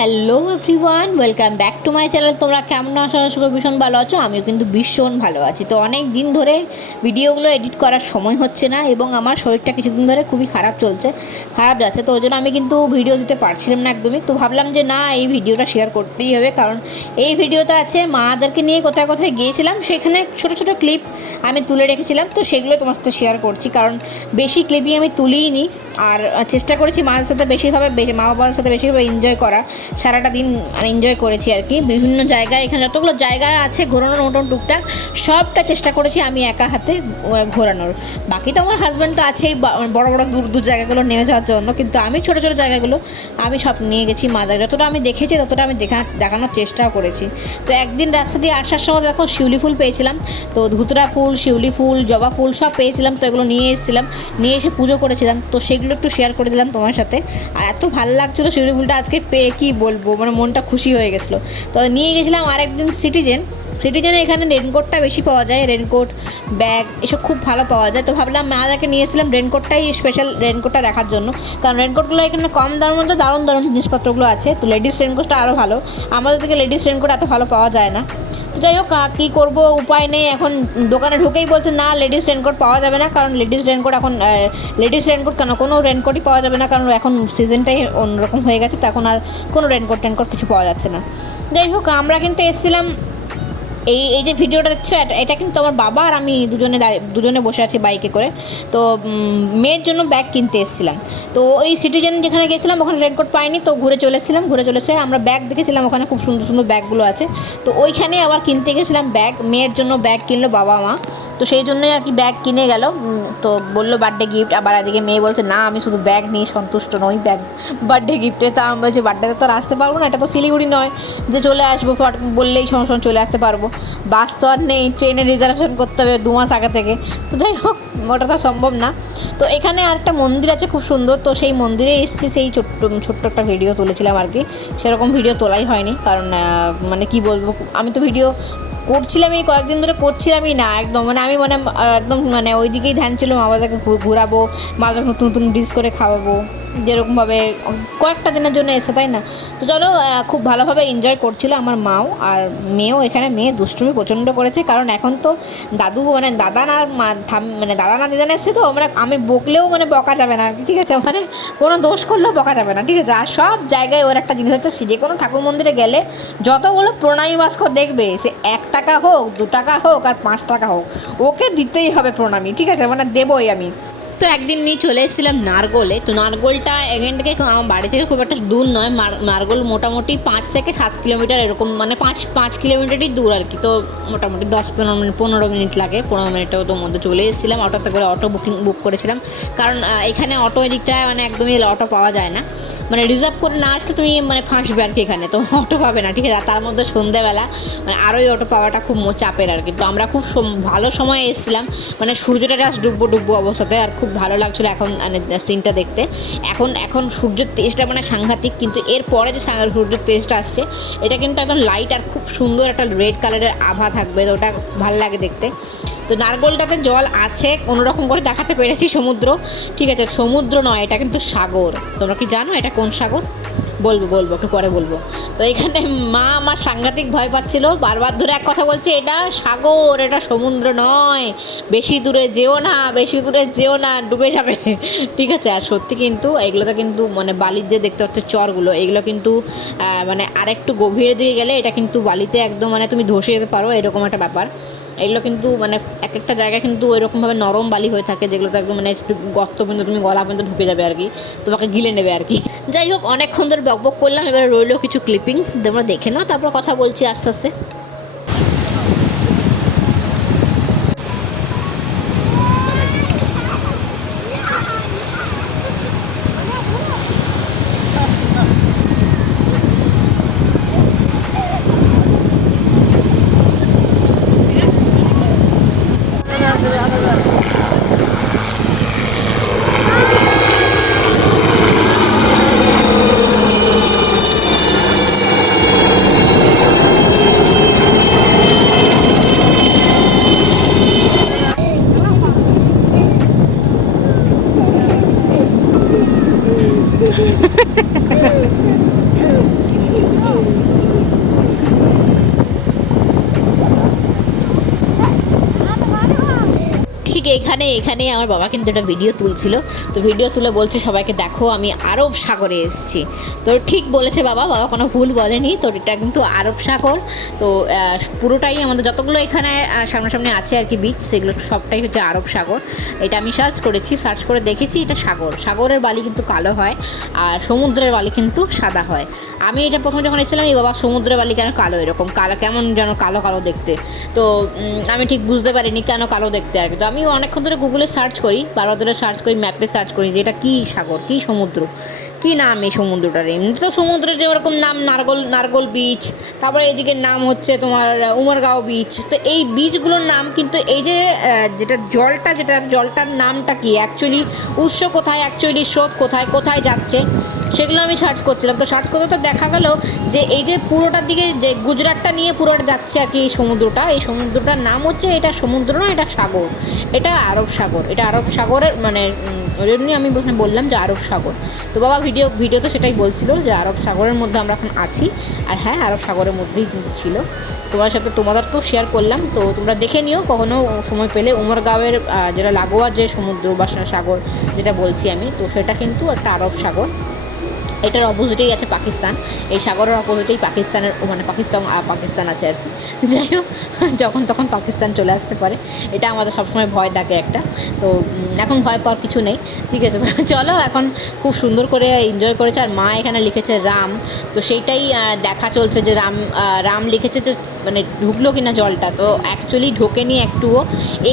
Hello everyone, welcome back to my channel. তোমরা কেমন আছো? আশা করি ভীষণ ভালো আছো। আমিও কিন্তু ভীষণ ভালো আছি। তো অনেক দিন ধরে ভিডিওগুলো এডিট করার সময় হচ্ছে না এবং আমার শরীরটা কিছুদিন ধরে খুবই খারাপ যাচ্ছে। তো ওই জন্য আমি কিন্তু ভিডিও দিতে পারছিলাম না একদমই। তো ভাবলাম যে না, এই ভিডিওটা শেয়ার করতেই হবে, কারণ এই ভিডিওতে আছে মাদেরকে নিয়ে কোথায় কোথায় গিয়েছিলাম, সেখানে ছোটো ছোটো ক্লিপ আমি তুলে রেখেছিলাম। তো সেগুলো তোমার সাথে শেয়ার করছি, কারণ বেশি ক্লিপই আমি তুলিই নি। আর চেষ্টা করেছি মায়ের সাথে মা বাবার সাথে বেশিভাবে এনজয় করার। সারাটা দিন এনজয় করেছি আর কি, বিভিন্ন জায়গায়। এখানে যতগুলো জায়গা আছে ঘোরানোর মতন টুকটাক সবটা চেষ্টা করেছি আমি একা হাতে ঘোরানোর। বাকি তো আমার হাজব্যান্ড তো আছেই বড় বড় দূর দূর জায়গাগুলো নিয়ে যাওয়ার জন্য, কিন্তু আমি ছোটো ছোটো জায়গাগুলো আমি সব নিয়ে গেছি। যতটা আমি দেখেছি ততটা আমি দেখানোর চেষ্টাও করেছি। তো একদিন রাস্তা দিয়ে আসার সময় দেখো শিউলি ফুল পেয়েছিলাম। তো ধুতরা ফুল, শিউলি ফুল, জবা ফুল সব পেয়েছিলাম। তো এগুলো নিয়ে এসে পুজো করেছিলাম। তো সেগুলো একটু শেয়ার করে দিলাম তোমার সাথে। আর এত ভালো লাগছিলো শিউলি ফুলটা আজকে পেয়ে, কী বলবো, মানে মনটা খুশি হয়ে গেছিলো। তো নিয়ে গেছিলাম আরেকদিন সিটিজেনে। এখানে রেনকোটটা বেশি পাওয়া যায়, রেনকোট, ব্যাগ এসব খুব ভালো পাওয়া যায়। তো ভাবলাম মাদাকে নিয়ে এসেছিলাম রেনকোটটাই, স্পেশাল রেনকোটটা দেখার জন্য, কারণ রেনকোটগুলো এখানে কম দামের মধ্যে দারুণ দারুণ জিনিসপত্রগুলো আছে। তো লেডিস রেনকোটটা আরও ভালো, আমাদের থেকে লেডিস রেনকোট এত ভালো পাওয়া যায় না। তো যাই হোক, কী করবো, উপায় নেই। এখন দোকানে ঢুকেই বলছে না, লেডিস রেনকোট পাওয়া যাবে না, কারণ লেডিস রেনকোট কেন, কোনো রেনকোটই পাওয়া যাবে না, কারণ এখন সিজনটাই অন্যরকম হয়ে গেছে। তো এখন আর কোনো রেনকোট কিছু পাওয়া যাচ্ছে না। যাই হোক, আমরা কিন্তু এসেছিলাম, এই যে ভিডিওটা দেখছো, এটা কিন্তু আমার বাবা আর আমি দুজনে বসে আছি বাইকে করে। তো মেয়ের জন্য ব্যাগ কিনতে এসেছিলাম। তো ওই সিটিজেন যেখানে গেছিলাম ওখানে রেনকোট পাইনি, তো ঘুরে চলে এসে আমরা ব্যাগ দেখেছিলাম, ওখানে খুব সুন্দর সুন্দর ব্যাগগুলো আছে। তো ওইখানে আবার কিনতে গেছিলাম ব্যাগ, মেয়ের জন্য ব্যাগ কিনলো বাবা মা। তো সেই জন্যই আর কি ব্যাগ কিনে গেল। তো বললো বার্থডে গিফট। আবার এদিকে মেয়ে বলছে না, আমি শুধু ব্যাগ নিয়ে সন্তুষ্ট নই, ব্যাগ বার্থডে গিফটে। তা আমি বলছি বার্থডেতে তো আর আসতে পারবো না, এটা তো শিলিগুড়ি নয় যে চলে আসবো বললেই সঙ্গে চলে আসতে পারবো। বাস তো আর নেই, ট্রেনে রিজার্ভেশন করতে হবে 2 মাস আগে থেকে। তো যাই হোক, ওটা তো সম্ভব না। তো এখানে আরেকটা মন্দির আছে খুব সুন্দর, তো সেই মন্দিরে এসেছি। সেই ছোট্ট একটা ভিডিও তুলেছিলাম আর কি। সেরকম ভিডিও তোলাই হয়নি, কারণ মানে কি বলবো, আমি তো ভিডিও করছিলাম, এই কয়েকদিন ধরে করছিলামই না একদম। আমি একদম ওই দিকেই ধ্যান ছিল, মা বাবাকে ঘুরাবো, মা বাবাকে নতুন নতুন ডিশ করে খাওয়াবো, যেরকমভাবে কয়েকটা দিনের জন্য এসে, তাই না? তো চলো, খুব ভালোভাবে এনজয় করছিল আমার মাও আর মেয়েও। এখানে মেয়ে দুষ্টুমি প্রচণ্ড করেছে, কারণ এখন তো দাদু দাদা না দিদান এসছে। তো আমি বকলেও বকা যাবে না, ঠিক আছে? কোনো দোষ করলেও বকা যাবে না, ঠিক আছে? আর সব জায়গায় ওর একটা জিনিস হচ্ছে, যে কোনো ঠাকুর মন্দিরে গেলে যতগুলো প্রণামী বাস্ক দেখবে, সে 1 টাকা হোক, 2 টাকা হোক আর 5 টাকা হোক, ওকে দিতেই হবে প্রণামী, ঠিক আছে? দেবই আমি। তো একদিন নিয়ে চলে এসেছিলাম নারগোলে। তো নারগোলটা এখান থেকে আমার বাড়ি থেকে খুব একটা দূর নয়। নারগোল মোটামুটি 5 থেকে 7 কিলোমিটার এরকম, 5 কিলোমিটারই দূর আর কি। তো মোটামুটি 15 মিনিট লাগে, 15 মিনিটের তো মধ্যে চলে এসেছিলাম। অটোতে করে বুক করেছিলাম, কারণ এখানে অটো এদিকটায় একদমই অটো পাওয়া যায় না। রিজার্ভ করে না আসলে তুমি ফাঁসবে আর কি, এখানে তো অটো পাবে না, ঠিক আছে? তার মধ্যে সন্ধ্যেবেলা আরোই অটো পাওয়াটা খুব চাপের আর কি। তো আমরা খুব ভালো সময়ে এসেছিলাম, সূর্যটা জাস্ট ডুববো অবস্থাতে, আর খুব ভালো লাগছিলো এখন সিনটা দেখতে। এখন সূর্যের তেজটা সাংঘাতিক, কিন্তু এরপরে যে সূর্যের তেজটা আসছে, এটা কিন্তু একদম লাইট আর খুব সুন্দর একটা রেড কালারের আভা থাকবে। তো ওটা ভালো লাগে দেখতে। তো নারগোলটাতে জল আছে, কোনোরকম করে দেখাতে পেরেছি সমুদ্র, ঠিক আছে? সমুদ্র নয়, এটা কিন্তু সাগর। তোমরা কি জানো এটা কোন সাগর? বলবো একটু পরে বলবো। তো এখানে মা আমার সাংঘাতিক ভয় পাচ্ছিল, বারবার ধরে এক কথা বলছে, এটা সাগর, এটা সমুদ্র নয়, বেশি দূরে যেও না, ডুবে যাবে, ঠিক আছে? আর সত্যি কিন্তু এগুলোতে কিন্তু বালির যে দেখতে পাচ্ছ চরগুলো, এগুলো কিন্তু আরেকটু গভীরে দিয়ে গেলে এটা কিন্তু বালিতে একদম তুমি ধসে যেতে পারো, এরকম একটা ব্যাপার। এগুলো কিন্তু এক একটা জায়গায় কিন্তু ওইরকমভাবে নরম বালি হয়ে থাকে, যেগুলোতে একদম গর্ত পর্যন্ত তুমি গলা পর্যন্ত ঢুকে যাবে আর কি, তোমাকে গিলে নেবে আর কি। যাই হোক, অনেকক্ষণ ধরে বকবক করলাম, এবারে রইলো কিছু ক্লিপিংস, তোমরা দেখে নাও, তারপর কথা বলছি আস্তে আস্তে। ঠিক এখানে আমার বাবা কিন্তু একটা ভিডিও তুলছিল, তো ভিডিও তুলে বলছে সবাইকে দেখো আমি আরব সাগরে এসেছি। তো ঠিক বলেছে বাবা কোনো ভুল বলেনি। তো এটা কিন্তু আরব সাগর। তো পুরোটাই আমাদের যতগুলো এখানে সামনাসামনি আছে আর কি বিচ, সেগুলো সবটাই হচ্ছে আরব সাগর। এটা আমি সার্চ করে দেখেছি, এটা সাগরের বালি কিন্তু কালো হয় আর সমুদ্রের বালি কিন্তু সাদা হয়। আমি এটা প্রথমে যখন এসেছিলাম এই বাবা সমুদ্রের বালি কেন কালো, এরকম কালো কেমন যেন কালো কালো দেখতে। তো আমি ঠিক বুঝতে পারিনি কেন কালো দেখতে আর কি। তো আমি অনেকক্ষণ ধরে গুগলে সার্চ করি, বারবার ধরে সার্চ করি, ম্যাপে সার্চ করি যে এটা কী সাগর, কী সমুদ্র, কী নাম এই সমুদ্রটার। এমনিতে তো সমুদ্রের যে ওরকম নাম নারগোল বিচ, তারপরে এদিকে নাম হচ্ছে তোমার উমরগাঁও বিচ। তো এই বিচগুলোর নাম কিন্তু এই যে জলটার নামটা কি, অ্যাকচুয়ালি উৎস কোথায়, অ্যাকচুয়ালি স্রোত কোথায় যাচ্ছে, সেগুলো আমি সার্চ করছিলাম। তো সার্চ করতে তো দেখা গেল যে এই যে পুরোটার দিকে যে গুজরাটটা নিয়ে পুরোটা যাচ্ছে আর কি এই সমুদ্রটার নাম হচ্ছে, এটা সমুদ্র না, এটা সাগর, এটা আরব সাগর। এটা আরব সাগরের মানে ওই জন্যই আমি বললাম যে আরব সাগর। তো বাবা ভিডিওতে সেটাই বলছিল যে আরব সাগরের মধ্যে আমরা এখন আছি। আর হ্যাঁ, আরব সাগরের মধ্যেই কিন্তু ছিল। তোমাদেরকেও শেয়ার করলাম। তো তোমরা দেখে নিও কখনো সময় পেলে। উমরগাঁওয়ের যেটা লাগোয়া যে সমুদ্র বা সাগর যেটা বলছি আমি, তো সেটা কিন্তু একটা আরব সাগর। এটার অপোজিটেই আছে পাকিস্তান, এই সাগরের অপোজিটেই পাকিস্তানের মানে পাকিস্তান আছে আর কি। যাই হোক, যখন তখন পাকিস্তান চলে আসতে পারে, এটা আমাদের সবসময় ভয় থাকে একটা। তো এখন ভয় পাওয়ার কিছু নেই, ঠিক আছে। চলো এখন খুব সুন্দর করে এনজয় করেছে। আর মা এখানে লিখেছে রাম, তো সেইটাই দেখা চলছে যে রাম লিখেছে যে মানে ঢুকলো কিনা জলটা। তো অ্যাকচুয়ালি ঢোকেনি,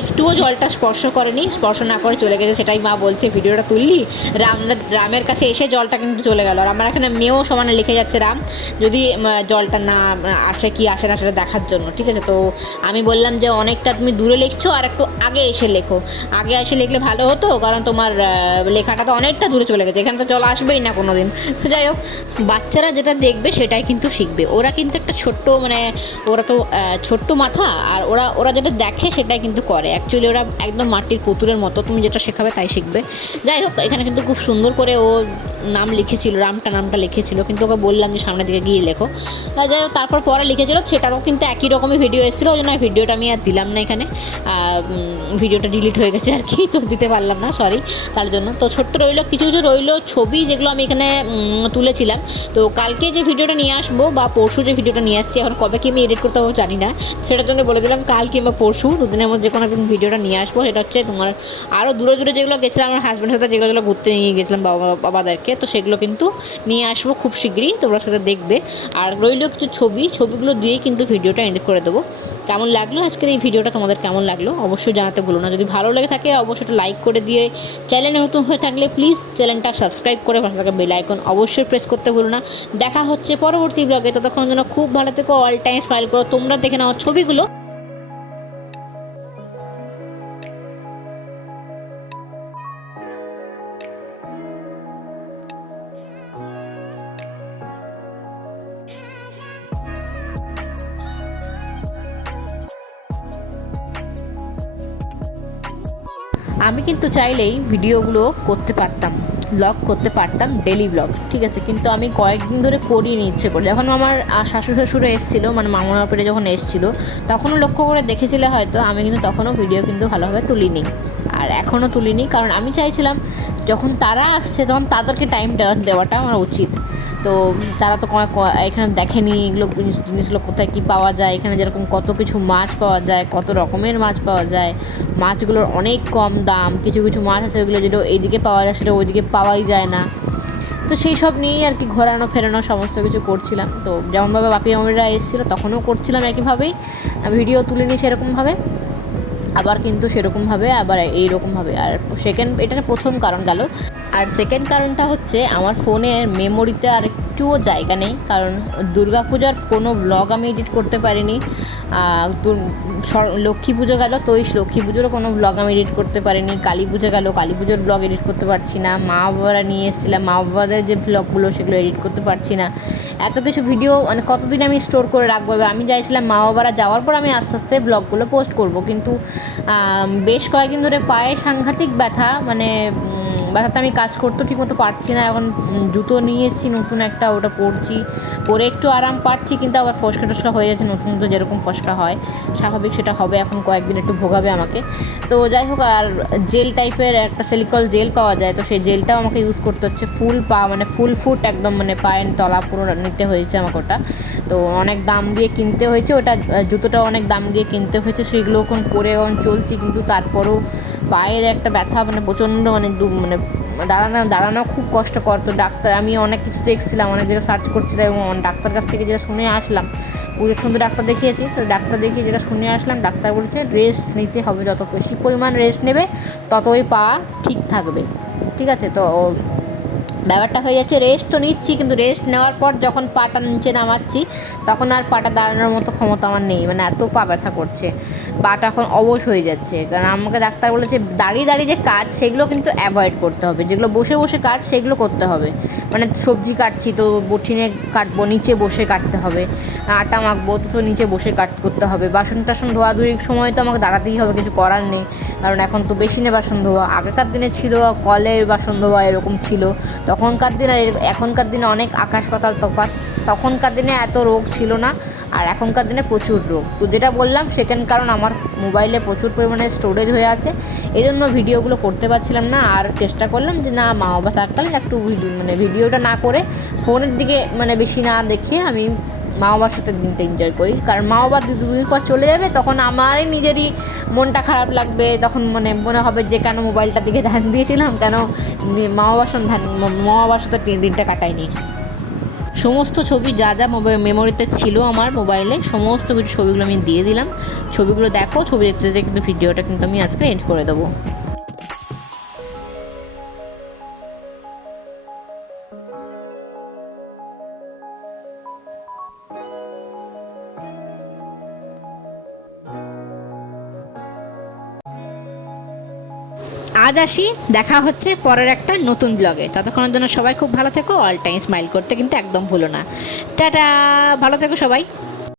একটুও জলটা স্পর্শ না করে চলে গেছে। সেটাই মা বলছে ভিডিওটা তুললি, রামের কাছে এসে জলটা কিন্তু চলে গেল। আর আমার এখানে মেয়েও সমানে লিখে যাচ্ছে রাম, যদি জলটা না আসে কি আসে না সেটা দেখার জন্য, ঠিক আছে। তো আমি বললাম যে অনেকটা তুমি দূরে লিখছো, আর একটু আগে এসে লিখলে ভালো হতো, কারণ তোমার লেখাটা তো অনেকটা দূরে চলে গেছে, এখানে তো জল আসবেই না কোনো দিন। তো যাই হোক, বাচ্চারা যেটা দেখবে সেটাই কিন্তু শিখবে। ওরা কিন্তু একটা ছোট্ট মানে ওরা তো ছোট্ট মাথা, আর ওরা যেটা দেখে সেটাই কিন্তু করে। অ্যাকচুয়ালি ওরা একদম মাটির পুতুলের মতো, তুমি যেটা শেখাবে তাই শিখবে। যাই হোক, এখানে কিন্তু খুব সুন্দর করে ও নামটা লিখেছিল, কিন্তু ওকে বললাম যে সামনের দিকে গিয়ে লেখো। যাই হোক, তারপর পরে লিখেছিল, সেটাও কিন্তু একই রকমই ভিডিও এসেছিলো, ওই জন্য ভিডিওটা আমি আর দিলাম না এখানে। ভিডিওটা ডিলিট হয়ে গেছে আর কি, তো দিতে পারলাম না, সরি তার জন্য। তো ছোট্ট কিছু রইলো ছবি, যেগুলো আমি এখানে তুলেছিলাম। তো কালকে যে ভিডিওটা নিয়ে আসবো বা পরশু যে ভিডিওটা নিয়ে আসছি, এখন কবে কি আমি এডিট করতে পারবো জানি না, সেটার জন্য বলে দিলাম কাল কিংবা পরশু, দুদিনের মধ্যে কোনো একদিন ভিডিওটা নিয়ে আসবো। সেটা হচ্ছে তোমার আরও দূরে যেগুলো গেছিলাম আমার হাজব্যান্ডের সাথে, যেগুলো ঘুরতে নিয়ে গেছিলাম বাবাদেরকে, তো সেগুলো কিন্তু নিয়ে আসবো খুব শীঘ্রই, তোমরা সাথে দেখবে। আর রইলো কিছু ছবিগুলো দিয়েই কিন্তু ভিডিওটা এডিট করে দেবো। কেমন লাগলো আজকের এই ভিডিওটা, তোমাদের কেমন লাগলো অবশ্যই জানাতে ভুলো না। যদি ভালো লেগে থাকে অবশ্যই লাইক করে দিয়ে, চ্যানেলে নতুন হয়ে থাকলে প্লিজ চ্যানেলটা সাবস্ক্রাইব করে পাশে থাকা বেল আইকন অবশ্যই প্রেস করতে ভুলো না। দেখা হচ্ছে পরবর্তী ব্লগে, ততক্ষণ যেন খুব ভালো থেকো, অল টাইম স্মাইল করো। তোমরা দেখে নাও ছবিগুলো। আমি কিন্তু চাইলেই ভিডিওগুলো করতে পারতাম, ব্লগ করতে পারতাম, ডেলি ব্লগ, ঠিক আছে, কিন্তু আমি কয়েকদিন ধরে করিনি ইচ্ছে করে। যখন আমার শ্বশুরে এসেছিলো, মানে মামা বাপেরে যখন এসেছিলো, তখনও লক্ষ্য করে দেখেছিলে হয়তো, আমি কিন্তু তখনও ভিডিও কিন্তু ভালোভাবে তুলিনি, আর এখনও তুলিনি। কারণ আমি চাইছিলাম যখন তারা আসছে তখন তাদেরকে টাইম দেওয়াটা আমার উচিত। তো তারা তো এখানে দেখেনি এগুলো জিনিসগুলো কোথায় কী পাওয়া যায়, এখানে যেরকম কত কিছু মাছ পাওয়া যায়, কত রকমের মাছ পাওয়া যায়, মাছগুলোর অনেক কম দাম, কিছু মাছ আছে ওইগুলো যেটা এইদিকে পাওয়া যায় সেটা ওইদিকে পাওয়াই যায় না। তো সেই সব নিয়েই আর কি ঘোরানো ফেরানো সমস্ত কিছু করছিলাম। তো যেমনভাবে বাপি মামিরা এসেছিলো তখনও করছিলাম একইভাবেই, ভিডিও তুলিনি সেরকমভাবে, আবার কিন্তু সেরকমভাবে আবার এইরকমভাবে। আর এটা প্রথম কারণ গেল। আর সেকেন্ড কারণটা হচ্ছে আমার ফোনের মেমোরিতে আর একটুও জায়গা নেই, কারণ দুর্গাপূজার কোনো ব্লগ আমি এডিট করতে পারিনি। লক্ষ্মী পুজো গেল, তো এই লক্ষ্মী পুজোরও কোনো ব্লগ আমি এডিট করতে পারিনি। কালী পুজো গেল, কালী পুজোর ব্লগ এডিট করতে পারছি না। মা বাবারা নিয়ে এসেছিলাম, মা বাবাদের যে ব্লগগুলো সেগুলো এডিট করতে পারছি না। এত কিছু ভিডিও মানে কতদিন আমি স্টোর করে রাখবো। এবার আমি চাইছিলাম মা বাবারা যাওয়ার পর আমি আস্তে আস্তে ব্লগগুলো পোস্ট করব, কিন্তু বেশ কয়েকদিন ধরে পায়ে সাংঘাতিক ব্যথা, মানে ব্যথাতে আমি কাজ করতে ঠিকমতো পারছি না। এখন জুতো নিয়ে এসেছি নতুন একটা, ওটা পরছি, পরে একটু আরাম পাচ্ছি, কিন্তু আবার ফসকা টসকা হয়ে যাচ্ছে, নতুন নতুন যেরকম ফসকা হয় স্বাভাবিক সেটা হবে, এখন কয়েকদিন একটু ভোগাবে আমাকে। তো যাই হোক, আর জেল টাইপের একটা সিলিকল জেল পাওয়া যায়, তো সেই জেলটাও আমাকে ইউজ করতে হচ্ছে। ফুল পা মানে ফুল ফুট একদম, মানে পায়ের তলা পুরো নিতে হয়েছে আমাকে ওটা। তো অনেক দাম দিয়ে কিনতে হয়েছে ওটা, জুতোটাও অনেক দাম দিয়ে কিনতে হয়েছে, সেগুলো এখন পরে এখন চলছি, কিন্তু তারপরেও পায়ের একটা ব্যথা, মানে প্রচণ্ড, মানে দাঁড়ানো খুব কষ্টকর। তো ডাক্তার, আমি অনেক কিছু দেখছিলাম, অনেক জায়গায় সার্চ করছিলাম, এবং ডাক্তার কাছ থেকে যেটা শুনে আসলাম, পুজোর সন্ধ্যে ডাক্তার দেখিয়েছি, তো ডাক্তার দেখিয়ে যেটা শুনে আসলাম, ডাক্তার বলেছে রেস্ট নিতে হবে, যত বেশি পরিমাণ রেস্ট নেবে ততই পা ঠিক থাকবে। ঠিক আছে, তো ব্যাপারটা হয়ে যাচ্ছে, রেস্ট তো নিচ্ছি, কিন্তু রেস্ট নেওয়ার পর যখন পাটা নিচে নামাচ্ছি তখন আর পাটা দাঁড়ানোর মতো ক্ষমতা আমার নেই, মানে এত পা ব্যথা করছে, পাটা এখন অবশ হয়ে যাচ্ছে। কারণ আমাকে ডাক্তার বলেছে দাঁড়িয়ে দাঁড়িয়ে যে কাজ সেগুলো কিন্তু অ্যাভয়েড করতে হবে, যেগুলো বসে বসে কাজ সেগুলো করতে হবে। মানে সবজি কাটছি তো বঠিনে কাটবো, নিচে বসে কাটতে হবে, আটা মাখবো তো নিচে বসে করতে হবে, বাসন টাসন ধোয়াধুয়ির সময় তো আমাকে দাঁড়াতেই হবে, কিছু করার নেই। কারণ এখন তো বেসিনে বাসন ধোয়া, আগেকার দিনে ছিল কলে বাসন ধোয়া, এরকম ছিল। তখনকার দিনে আর এখনকার দিনে অনেক আকাশ পাতাল তফাৎ। তখনকার দিনে এত রোগ ছিল না, আর এখনকার দিনে প্রচুর রোগ। তো যেটা বললাম, সেকেন্ড কারণ আমার মোবাইলে প্রচুর পরিমাণে স্টোরেজ হয়ে আছে, এই জন্য ভিডিওগুলো করতে পারছিলাম না। আর চেষ্টা করলাম যে না, মা বাবা থাকলে একটু ভিডিওটা না করে, ফোনের দিকে মানে বেশি না দেখে আমি মা বাবার সাথে দিনটা এনজয় করি। কারণ মা বাবা দুদিন পর চলে যাবে, তখন আমারই নিজেরই মনটা খারাপ লাগবে, তখন মনে হবে যে কেন মোবাইলটার দিকে ধ্যান দিয়েছিলাম, কেন মা বাবার সাথে দিনটা কাটাইনি। সমস্ত ছবি যা যা মেমোরিতে ছিল আমার মোবাইলে, সমস্ত কিছু ছবিগুলো আমি দিয়ে দিলাম। ছবিগুলো দেখো, ছবি দেখতে দেখতে কিন্তু ভিডিওটা কিন্তু আমি আজকে এন্ড করে দেবো। আজ আসি, দেখা হচ্ছে পরের একটা নতুন ব্লগে। ততক্ষণের জন্য সবাই খুব ভালো থেকো, অল টাইম স্মাইল করতে কিন্তু একদম ভুলো না। টাটা, ভালো থেকো সবাই।